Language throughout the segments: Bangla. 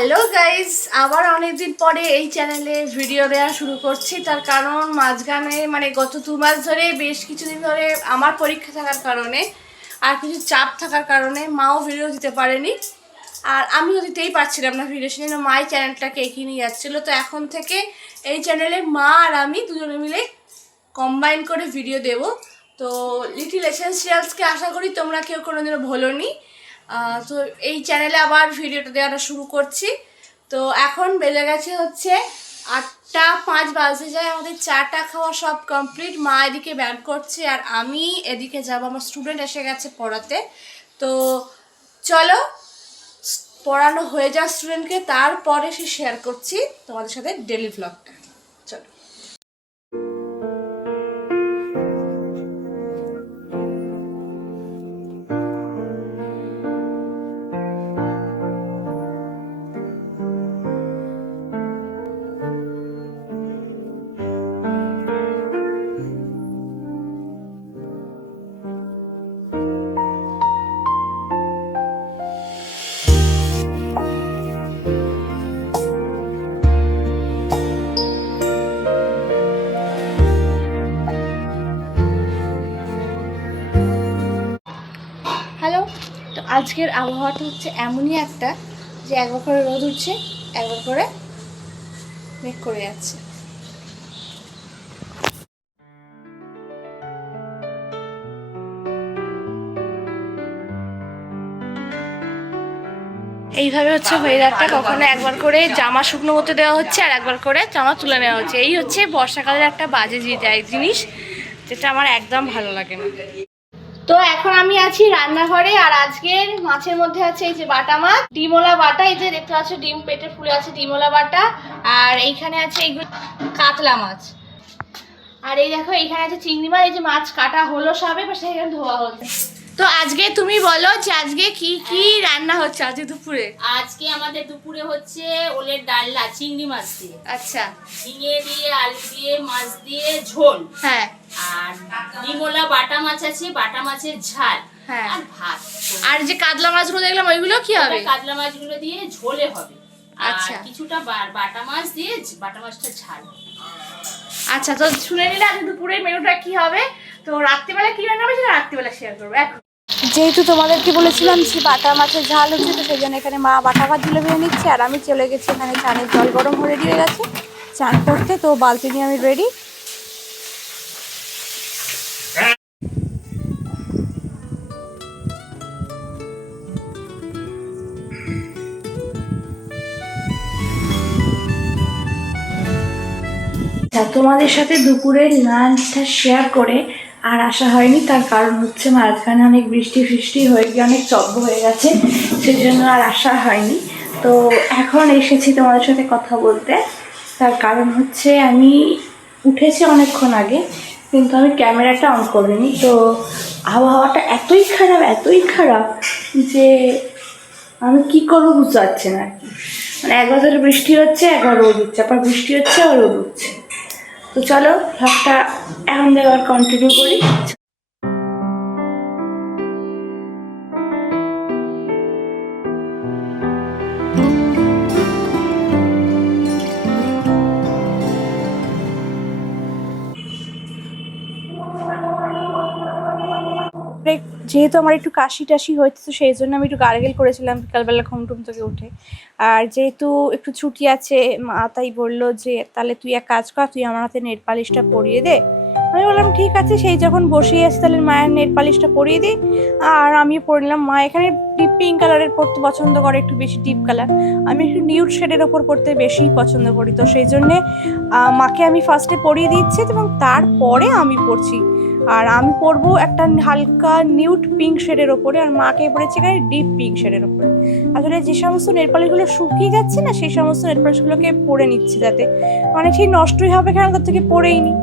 হ্যালো গাইজ, আবার অনেকদিন পরে এই চ্যানেলে ভিডিও দেওয়া শুরু করছি। তার কারণ মাঝখানে গত 2 মাস ধরে বেশ কিছুদিন ধরে আমার পরীক্ষা থাকার কারণে আর কিছু চাপ থাকার কারণে মাও ভিডিও দিতে পারেনি, আর আমিও দিতেই পারছিলাম না ভিডিও। সেই জন্য মাই চ্যানেলটাকে এগিয়ে নিয়ে যাচ্ছিলো। তো এখন থেকে এই চ্যানেলে মা আর আমি দুজনে মিলে কম্বাইন করে ভিডিও দেব। তো লিটিল এসেনশিয়ালসকে আশা করি তোমরা কেউ কোনোদিনও ভোলোনি। তো এই চ্যানেলে আবার ভিডিওটা দেওয়াটা শুরু করছি। তো এখন বেজে গেছে হচ্ছে 8টা 5 বাজতে যায়। আমাদের চাটা খাওয়া সব কমপ্লিট। মা এদিকে ব্যায়াম করছে আর আমি এদিকে যাব, আমার স্টুডেন্ট এসে গেছে পড়াতে। তো চলো পড়ানো হয়ে যাওয়া স্টুডেন্টকে, তারপরে সে শেয়ার করছি তোমাদের সাথে ডেলি ভ্লগটা। চলো। হ্যালো। তো আজকের আবহাওয়াটা হচ্ছে এমনই একটা যে একবার করে রোদ উঠছে, একবার করে মেঘ করে যাচ্ছে। এইভাবে হচ্ছে ওয়েদারটা, কখনো একবার করে জামা শুকনো করতে দেওয়া হচ্ছে আর একবার করে জামা তুলে নেওয়া হচ্ছে। এই হচ্ছে বর্ষাকালের একটা বাজে জিনিস, যেটা আমার একদম ভালো লাগে না। তো এখন আমি আছি রান্নাঘরে, আর আজকের মাছের মধ্যে আছে এই যে বাটা মাছ, ডিমওলা বাটা। এই যে দেখতে পাচ্ছ ডিম পেটে ফুলে আছে, ডিমওলা বাটা। আর এইখানে আছে এইগুলো কাতলা মাছ। আর এই দেখো এইখানে আছে চিংড়ি মাছ। এই যে মাছ কাটা হলো সবে, বা সেখানে ধোয়া হচ্ছে। তো আজকে তুমি বলো যে আজকে কি কি রান্না হচ্ছে আজকে দুপুরে? আজকে আমাদের দুপুরে হচ্ছে ওলের ডালনা, চিংড়ি মাছ দিয়ে, আচ্ছা, ঝিঙে দিয়ে, আলু দিয়ে, মাছ দিয়ে ঝোল। হ্যাঁ। আর ডিমওলা বাটা মাছ আছে, বাটা মাছের ঝাল। হ্যাঁ। আর ভাত। আর যে কাতলা মাছগুলো দেখলাম ওইগুলো কি হবে? কাতলা মাছগুলো দিয়ে ঝোলে হবে। আচ্ছা। আর কিছুটা বাটা মাছ দিয়ে বাটা মাছটা ঝাল। আচ্ছা, তো শুনে নিলে আজকে দুপুরের মেনুটা কি হবে। তো রাত্রিবেলা কি রান্না হবে সেটা রাত্রিবেলা শেয়ার করবো। এখন যেহেতু তোমাদেরকে বলেছিলাম যে বাটা মাছের ঝাল হচ্ছে, তো সেই জন্য এখানে মা বাটা ভাতগুলো ভেবে নিচ্ছে, আর আমি চলে গেছি এখানে চানের জল গরম হয়ে রেডি হয়ে গেছে চান করতে। তো বালতি নিয়ে আমি রেডি। তোমাদের সাথে দুপুরের লাঞ্চটা শেয়ার করে আর আসা হয়নি, তার কারণ হচ্ছে মাঝখানে অনেক বৃষ্টি হয়ে গিয়ে অনেক চব্য হয়ে গেছে, সেজন্য আর আসা হয়নি। তো এখন এসেছি তোমাদের সাথে কথা বলতে। তার কারণ হচ্ছে আমি উঠেছি অনেকক্ষণ আগে, কিন্তু আমি ক্যামেরাটা অন করিনি। তো আবহাওয়াটা এতই খারাপ যে আমি কি করবো বুঝতে পারছি না আর কি। একবার ধরে বৃষ্টি হচ্ছে, একবার রোদ উঠছে, আবার বৃষ্টি হচ্ছে, আবার রোদ উঠছে। তো চলো ভ্লগটা এখন থেকে আবার কন্টিনিউ করি। যেহেতু আমার একটু কাশি টাশি হয়েছে, তো সেই জন্য আমি একটু গার্গেল করেছিলাম বিকালবেলা ঘুম টুম থেকে উঠে। আর যেহেতু একটু ছুটি আছে, মা তাই বললো যে তাহলে তুই এক কাজ কর, তুই আমার হাতে নেল পালিশটা পরিয়ে দে। আমি বললাম ঠিক আছে। সেই যখন বসেই আছে তাহলে মায়ের নেল পালিশটা পরিয়ে দিই, আর আমি পরে নিলাম। মা এখানে ডিপ পিঙ্ক কালারের পরতে পছন্দ করে, একটু বেশি ডিপ কালার। আমি একটু নিউড শেডের ওপর পরতে বেশি পছন্দ করি। তো সেই জন্যে মাকে আমি ফার্স্টে পরিয়ে দিচ্ছি এবং তারপরে আমি পরছি। আর আমি পরবো একটা হালকা নিউড পিঙ্ক শেডের ওপরে, আর মাকে পরেছে এখানে ডিপ পিঙ্ক শেডের ওপরে। আসলে যে সমস্ত নেলপালিশগুলো শুকিয়ে যাচ্ছে না, সেই সমস্ত নেলপালিশগুলোকে পরে নিচ্ছি, যাতে ঠিক নষ্টই হবে কেন, তার থেকে পরেই নি।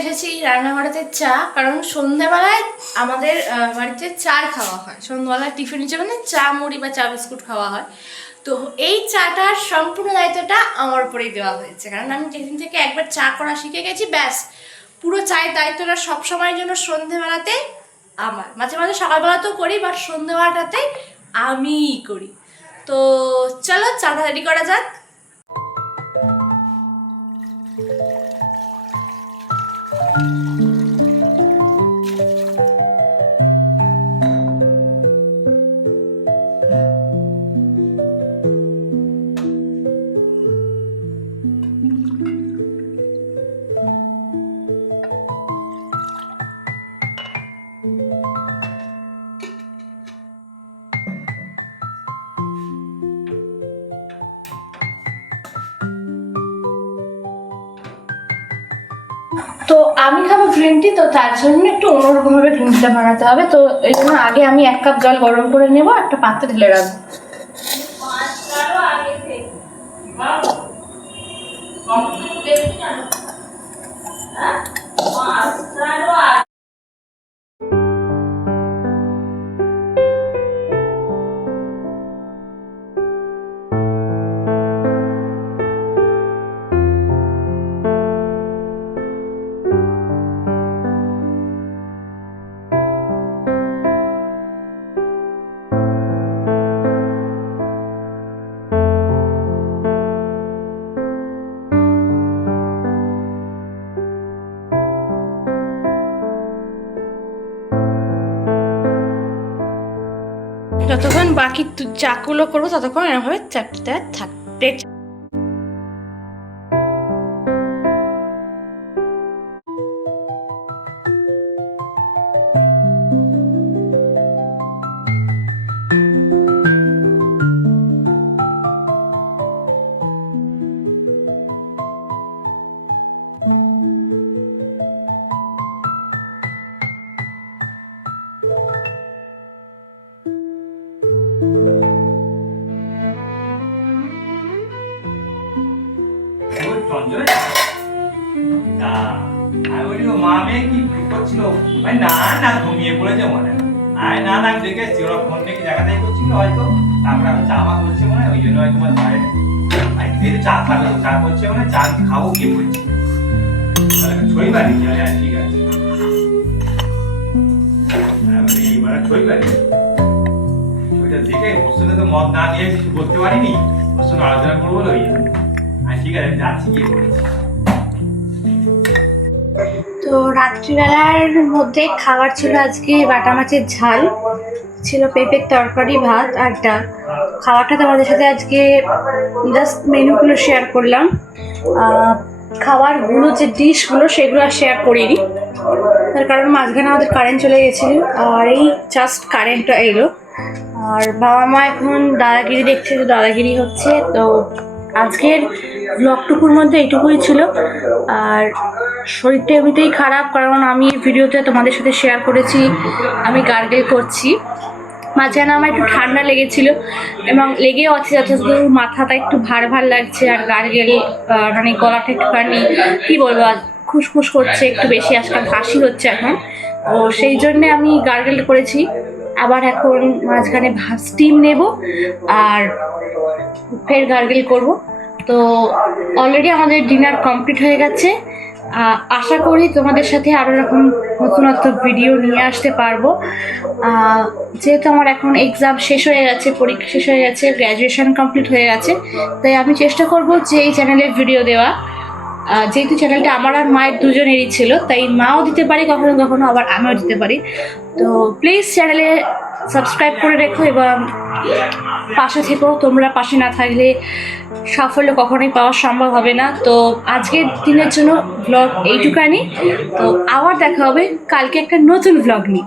এসেছি রান্নাঘরেতে চা, কারণ সন্ধ্যাবেলায় আমাদের বাড়িতে চা খাওয়া হয়। সন্ধ্যাবেলায় টিফিন হিসেবে মানে চা মুড়ি বা চা বিস্কুট খাওয়া হয়। তো এই চাটার সম্পূর্ণ দায়িত্বটা আমার উপরেই দেওয়া হয়েছে, কারণ আমি যেদিন থেকে একবার চা করা শিখে গেছি, ব্যাস পুরো চায়ের দায়িত্বটা সবসময়ের জন্য সন্ধ্যেবেলাতে আমার। মাঝে মাঝে সকালবেলাতেও করি, বাট সন্ধ্যেবেলাটাতে আমিই করি। তো চলো চাটা রেডি করা যাক। তো আমি খাবো গ্রিন টি, তো তার জন্য একটু অন্যরকমভাবে গ্রিন টিটা বানাতে হবে। তো এই জন্য আগে আমি 1 কাপ জল গরম করে নেবো, একটা পাত্রে ঢেলে রাখবো। যতক্ষণ বাকি চাগুলো করবো ততক্ষণ এরকমভাবে চারটে থাকবে। ঘুমিয়ে পড়েছে মনে হয়। না দেখে ওরা ফোন দেখে জায়গাটাই করছিল হয়তো, তারপরে আমি চা করছে মনে হয়, ওই জন্য হয়তো তোমার বাইরে চা খাবে, চা করছে মানে চা খাবো গিয়ে বলছি ছই বাড়ি। ঠিক আছে, এইবার ছই বাড়ি ওইটা দেখে ওর সঙ্গে তো মদ না নিয়ে কিছু বলতে পারিনি, ওর সঙ্গে আলোচনা করবো ওই জন্য। ঠিক আছে, আমি যাচ্ছি গিয়ে বলছি। তো রাত্রিবেলার মধ্যে খাবার ছিল আজকে বাটা মাছের ঝাল, ছিল পেঁপের তরকারি, ভাত আর ডাল। খাবারটা তোমাদের সাথে আজকে জাস্ট মেনুগুলো শেয়ার করলাম, খাবারগুলো যে ডিশগুলো সেগুলো আর শেয়ার করিনি, তার কারণ মাঝখানে আমাদের কারেন্ট চলে গেছিলো, আর এই জাস্ট কারেন্টটা এলো। আর বাবা মা এখন দাদাগিরি দেখছে, যে দাদাগিরি হচ্ছে। তো আজকের ব্লগটুকুর মধ্যে এইটুকুই ছিল। আর শরীরটা এমনিতেই খারাপ, কারণ আমি ভিডিওতে তোমাদের সাথে শেয়ার করেছি আমি গার্গেল করছি। মাঝখানে আমার একটু ঠান্ডা লেগেছিল এবং লেগেও আছে, যথেষ্ট মাথাটা একটু ভার ভার লাগছে, আর গার্গেল মানে গলাটা একটুখানি কী বলবো খুসখুস করছে একটু বেশি, আজকাল কাশি হচ্ছে এখন। তো সেই জন্যে আমি গার্গেল করেছি। আবার এখন মাঝখানে স্টিম নেব আর ফের গার্গেল করব। তো অলরেডি আমাদের ডিনার কমপ্লিট হয়ে গেছে। আশা করি তোমাদের সাথে আরও রকম নতুনত্ব ভিডিও নিয়ে আসতে পারবো। যেহেতু আমার এখন এক্সাম শেষ হয়ে গেছে, পরীক্ষা শেষ হয়ে গেছে, গ্র্যাজুয়েশন কমপ্লিট হয়ে গেছে, তাই আমি চেষ্টা করব যে এই চ্যানেলে ভিডিও দেওয়া। যেহেতু চ্যানেলটা আমার আর মায়ের দুজনেরই ছিল, তাই মাও দিতে পারি কখনো কখনো, আবার আমিও দিতে পারি। তো প্লিজ চ্যানেলে সাবস্ক্রাইব করে রেখো এবং পাশে থেকো। তোমরা পাশে না থাকলে সাফল্য কখনোই পাওয়া সম্ভব হবে না। তো আজকের দিনের জন্য ব্লগ এইটুকানি। তো আবার দেখা হবে কালকে একটা নতুন ব্লগ নিয়ে।